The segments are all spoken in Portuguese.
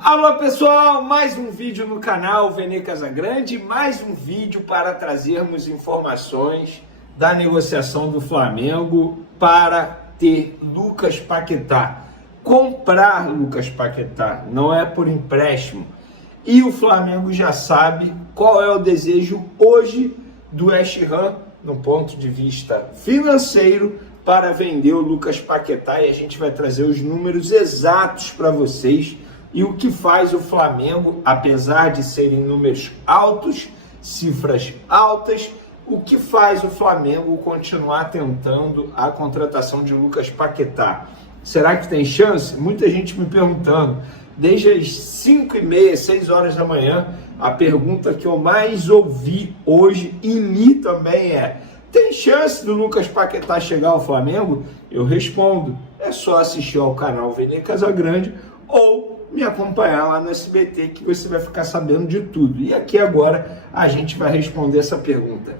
Alô pessoal, mais um vídeo no canal Vene Casagrande, mais um vídeo para trazermos informações da negociação do Flamengo para ter Lucas Paquetá. Comprar Lucas Paquetá, não é por empréstimo. E o Flamengo já sabe qual é o desejo hoje do West Ham, no ponto de vista financeiro, para vender o Lucas Paquetá, e a gente vai trazer os números exatos para vocês. E o que faz o Flamengo, apesar de serem números altos, cifras altas, o que faz o Flamengo continuar tentando a contratação de Lucas Paquetá? Será que tem chance? Muita gente me perguntando. Desde as 5h30, 6 horas da manhã, a pergunta que eu mais ouvi hoje e li também é: tem chance do Lucas Paquetá chegar ao Flamengo? Eu respondo, é só assistir ao canal Vene Casagrande ou me acompanhar lá no SBT, que você vai ficar sabendo de tudo. E aqui agora a gente vai responder essa pergunta.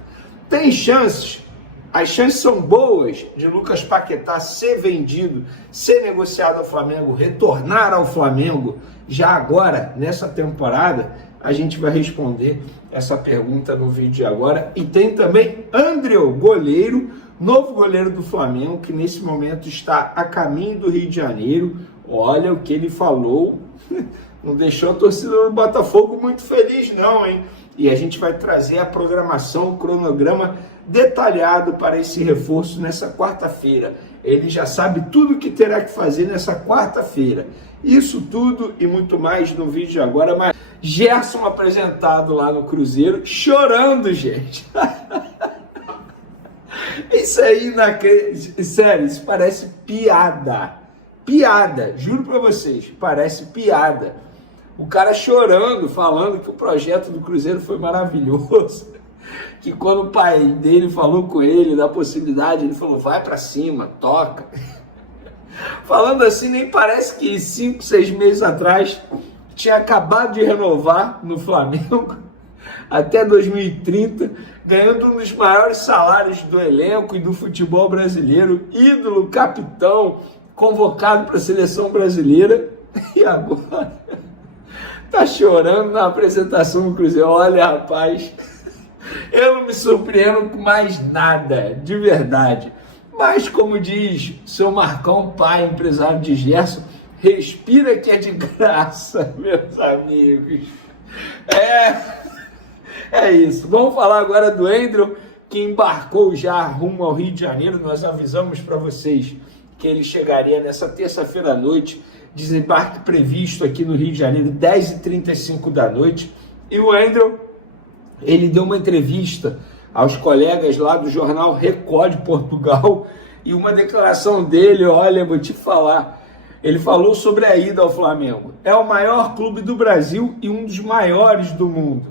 Tem chances? As chances são boas de Lucas Paquetá ser vendido, ser negociado ao Flamengo, retornar ao Flamengo já agora, nessa temporada? A gente vai responder essa pergunta no vídeo de agora. E tem também Andreu, goleiro, novo goleiro do Flamengo, que nesse momento está a caminho do Rio de Janeiro. Olha o que ele falou, não deixou a torcida do Botafogo muito feliz não, hein? E a gente vai trazer a programação, o cronograma detalhado para esse reforço nessa quarta-feira. Ele já sabe tudo o que terá que fazer nessa quarta-feira. Isso tudo e muito mais no vídeo de agora. Mas Gerson apresentado lá no Cruzeiro, chorando, gente. Isso aí, sério, isso parece piada. Piada, juro pra vocês, parece piada. O cara chorando, falando que o projeto do Cruzeiro foi maravilhoso, que quando o pai dele falou com ele da possibilidade, ele falou, vai pra cima, toca. Falando assim, nem parece que 5, 6 meses atrás tinha acabado de renovar no Flamengo até 2030, ganhando um dos maiores salários do elenco e do futebol brasileiro, ídolo, capitão, convocado para a seleção brasileira, e agora tá chorando na apresentação do Cruzeiro. Olha, rapaz, eu não me surpreendo com mais nada, de verdade. Mas, como diz seu Marcão, pai, empresário de Gerson, respira que é de graça, meus amigos. É isso. Vamos falar agora do Andreu, que embarcou já rumo ao Rio de Janeiro. Nós avisamos para vocês que ele chegaria nessa terça-feira à noite, desembarque previsto aqui no Rio de Janeiro, 10h35 da noite. E o Andreu, ele deu uma entrevista aos colegas lá do jornal Record de Portugal, e uma declaração dele, olha, vou te falar, ele falou sobre a ida ao Flamengo. É o maior clube do Brasil e um dos maiores do mundo.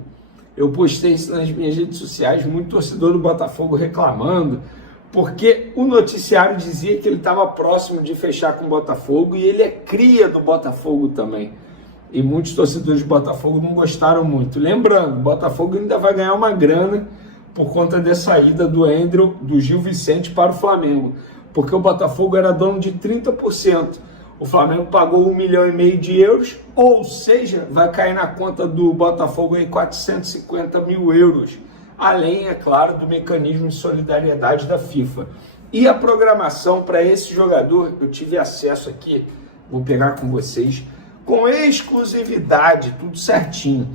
Eu postei isso nas minhas redes sociais, muito torcedor do Botafogo reclamando, porque o noticiário dizia que ele estava próximo de fechar com o Botafogo, e ele é cria do Botafogo também. E muitos torcedores do Botafogo não gostaram muito. Lembrando, o Botafogo ainda vai ganhar uma grana por conta dessa ida do Andreu, do Gil Vicente para o Flamengo, porque o Botafogo era dono de 30%. O Flamengo pagou 1,5 milhão de euros, ou seja, vai cair na conta do Botafogo em 450 mil euros. Além, é claro, do mecanismo de solidariedade da FIFA. E a programação para esse jogador, eu tive acesso aqui, vou pegar com vocês, com exclusividade, tudo certinho.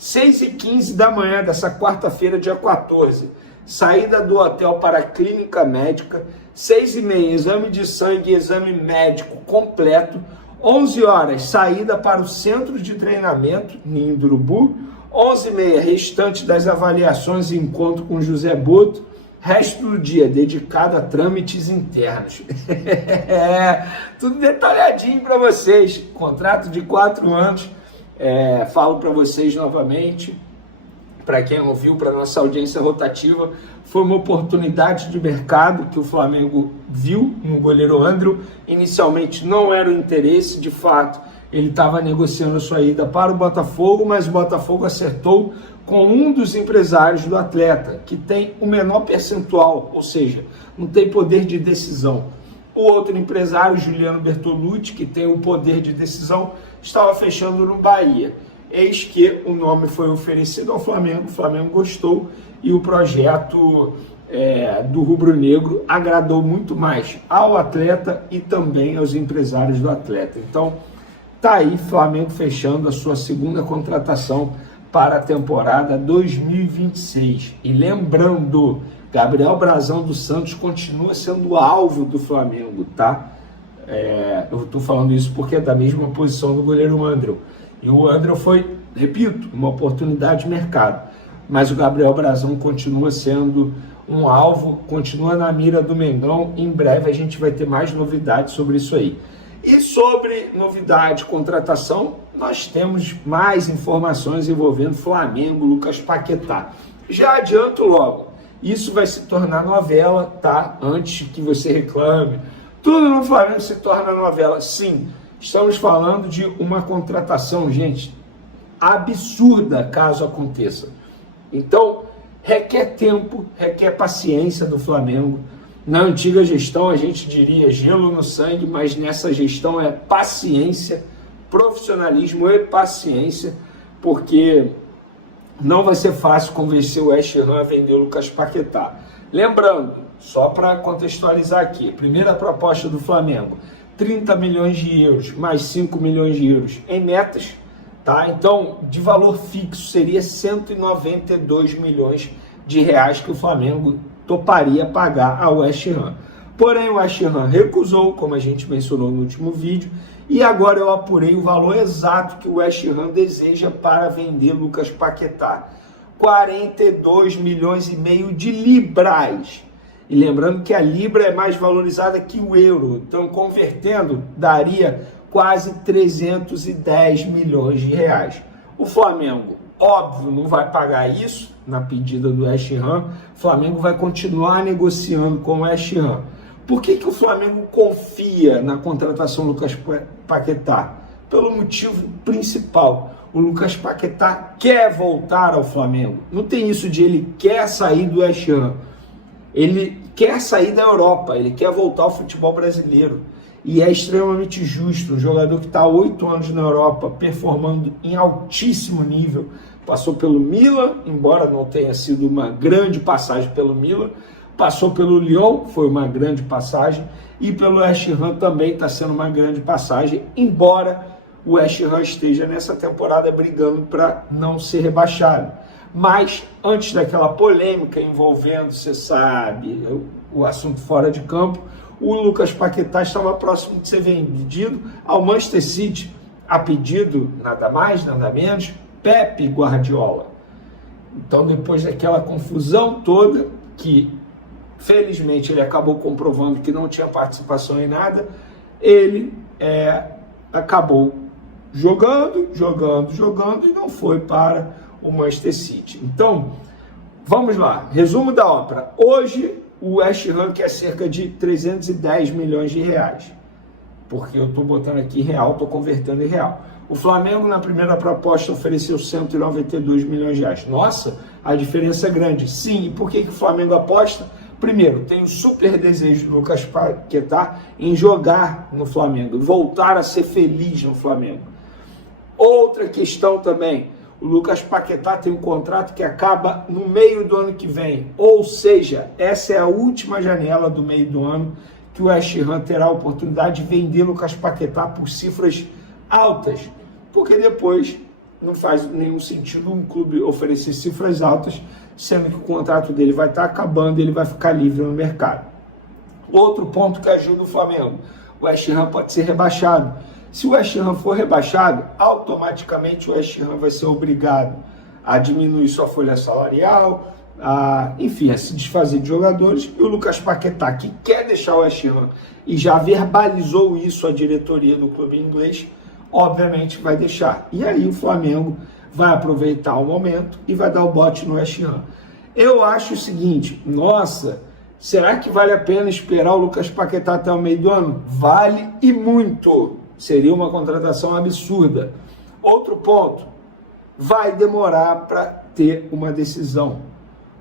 6h15 da manhã dessa quarta-feira, dia 14. Saída do hotel para a clínica médica. 6h30, exame de sangue e exame médico completo. 11 horas, saída para o centro de treinamento, Ninho do Urubu. 11h30, restante das avaliações e encontro com José Boto. Resto do dia dedicado a trâmites internos. Tudo detalhadinho para vocês. Contrato de 4 anos. Falo para vocês novamente, para quem ouviu, para nossa audiência rotativa, foi uma oportunidade de mercado que o Flamengo viu no goleiro Andreu. Inicialmente não era o interesse, de fato. Ele estava negociando a sua ida para o Botafogo, mas o Botafogo acertou com um dos empresários do atleta, que tem o menor percentual, ou seja, não tem poder de decisão. O outro empresário, Juliano Bertolucci, que tem o poder de decisão, estava fechando no Bahia. Eis que o nome foi oferecido ao Flamengo, o Flamengo gostou e o projeto do rubro-negro agradou muito mais ao atleta e também aos empresários do atleta. Então, tá aí Flamengo fechando a sua segunda contratação para a temporada 2026. E lembrando, Gabriel Brazão dos Santos continua sendo alvo do Flamengo, tá? Eu estou falando isso porque é da mesma posição do goleiro André. E o André foi, repito, uma oportunidade de mercado. Mas o Gabriel Brazão continua sendo um alvo, continua na mira do Mengão. Em breve a gente vai ter mais novidades sobre isso aí. E sobre novidade, contratação, nós temos mais informações envolvendo Flamengo, Lucas Paquetá. Já adianto logo, isso vai se tornar novela, tá? Antes que você reclame. Tudo no Flamengo se torna novela. Sim, estamos falando de uma contratação, gente, absurda caso aconteça. Então, requer tempo, requer paciência do Flamengo. Na antiga gestão a gente diria gelo no sangue, mas nessa gestão é paciência, profissionalismo e paciência, porque não vai ser fácil convencer o West Ham a vender o Lucas Paquetá. Lembrando, só para contextualizar aqui, a primeira proposta do Flamengo, 30 milhões de euros mais 5 milhões de euros em metas, tá? Então, de valor fixo seria 192 milhões de reais que o Flamengo toparia pagar ao West Ham. Porém, o West Ham recusou, como a gente mencionou no último vídeo, e agora eu apurei o valor exato que o West Ham deseja para vender Lucas Paquetá. 42 milhões e meio de libras. E lembrando que a libra é mais valorizada que o euro, então convertendo daria quase 310 milhões de reais. O Flamengo, óbvio, não vai pagar isso na pedida do West Ham. O Flamengo vai continuar negociando com o West Ham. Por que o Flamengo confia na contratação do Lucas Paquetá? Pelo motivo principal. O Lucas Paquetá quer voltar ao Flamengo. Não tem isso de ele quer sair do West Ham. Ele quer sair da Europa, ele quer voltar ao futebol brasileiro. E é extremamente justo, um jogador que está há 8 anos na Europa, performando em altíssimo nível, passou pelo Milan, embora não tenha sido uma grande passagem pelo Milan, passou pelo Lyon, foi uma grande passagem, e pelo West Ham também está sendo uma grande passagem, embora o West Ham esteja nessa temporada brigando para não ser rebaixado. Mas, antes daquela polêmica envolvendo, você sabe, o assunto fora de campo, o Lucas Paquetá estava próximo de ser vendido ao Manchester City, a pedido, nada mais, nada menos, Pep Guardiola. Então, depois daquela confusão toda, que felizmente ele acabou comprovando que não tinha participação em nada, ele acabou jogando e não foi para o Manchester City. Então, vamos lá, resumo da ópera. Hoje, o West Ham quer cerca de 310 milhões de reais, porque eu estou botando aqui em real, estou convertendo em real. O Flamengo, na primeira proposta, ofereceu 192 milhões de reais. Nossa, a diferença é grande. Sim, e por que o Flamengo aposta? Primeiro, tem um super desejo do Lucas Paquetá em jogar no Flamengo, voltar a ser feliz no Flamengo. Outra questão também, o Lucas Paquetá tem um contrato que acaba no meio do ano que vem, ou seja, essa é a última janela do meio do ano que o West Ham terá a oportunidade de vender Lucas Paquetá por cifras altas, porque depois não faz nenhum sentido um clube oferecer cifras altas, sendo que o contrato dele vai estar acabando e ele vai ficar livre no mercado. Outro ponto que ajuda o Flamengo, o West Ham pode ser rebaixado. Se o West Ham for rebaixado, automaticamente o West Ham vai ser obrigado a diminuir sua folha salarial, a se desfazer de jogadores. E o Lucas Paquetá, que quer deixar o West Ham e já verbalizou isso à diretoria do clube inglês, obviamente vai deixar. E aí o Flamengo vai aproveitar o momento e vai dar o bote no West Ham. Eu acho o seguinte, nossa, será que vale a pena esperar o Lucas Paquetá até o meio do ano? Vale e muito. Seria uma contratação absurda. Outro ponto, vai demorar para ter uma decisão.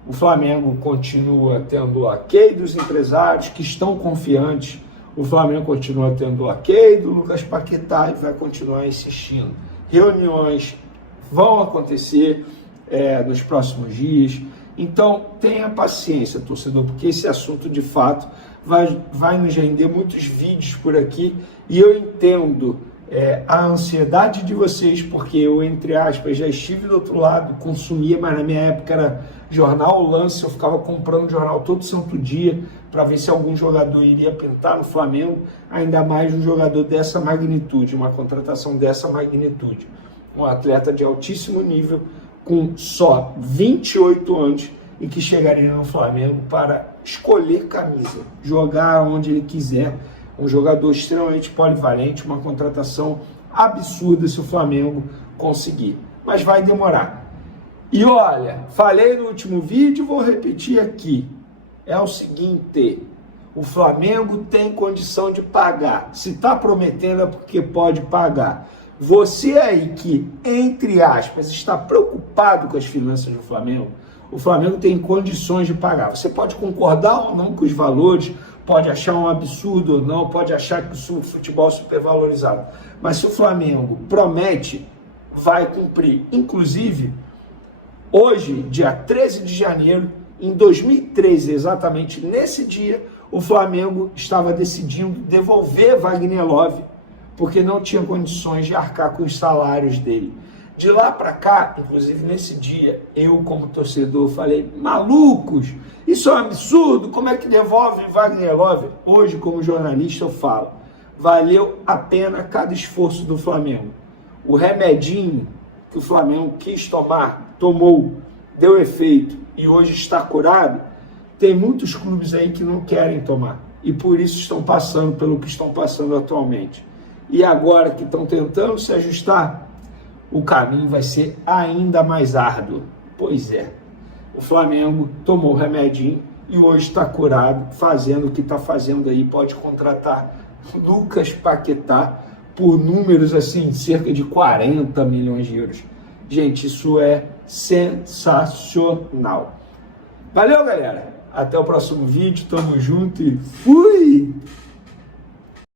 O Flamengo continua tendo o ok dos empresários que estão confiantes. O Flamengo continua tendo o ok do Lucas Paquetá e vai continuar insistindo. Reuniões vão acontecer nos próximos dias. Então, tenha paciência, torcedor, porque esse assunto, de fato, vai nos render muitos vídeos por aqui. E eu entendo a ansiedade de vocês, porque eu, entre aspas, já estive do outro lado, consumia, mas na minha época era jornal O Lance, eu ficava comprando jornal todo santo dia para ver se algum jogador iria pintar no Flamengo, ainda mais um jogador dessa magnitude, uma contratação dessa magnitude. Um atleta de altíssimo nível, com só 28 anos, e que chegaria no Flamengo para escolher camisa, jogar onde ele quiser. Um jogador extremamente polivalente, uma contratação absurda se o Flamengo conseguir. Mas vai demorar. E olha, falei no último vídeo, vou repetir aqui. É o seguinte, o Flamengo tem condição de pagar. Se está prometendo é porque pode pagar. Você aí que, entre aspas, está preocupado com as finanças do Flamengo, o Flamengo tem condições de pagar. Você pode concordar ou não com os valores, pode achar um absurdo ou não, pode achar que o futebol é supervalorizado. Mas se o Flamengo promete, vai cumprir. Inclusive, hoje, dia 13 de janeiro, em 2013, exatamente nesse dia, o Flamengo estava decidindo devolver Wagner Love, porque não tinha condições de arcar com os salários dele. De lá para cá, inclusive nesse dia, eu como torcedor falei, malucos, isso é um absurdo, como é que devolve Wagner Love? Hoje, como jornalista, eu falo, valeu a pena cada esforço do Flamengo. O remedinho que o Flamengo quis tomar, tomou, deu efeito e hoje está curado, tem muitos clubes aí que não querem tomar e por isso estão passando pelo que estão passando atualmente. E agora que estão tentando se ajustar, o caminho vai ser ainda mais árduo. Pois é, o Flamengo tomou o remedinho e hoje está curado, fazendo o que está fazendo aí, pode contratar Lucas Paquetá por números assim, cerca de 40 milhões de euros. Gente, isso é sensacional. Valeu, galera! Até o próximo vídeo, tamo junto e fui!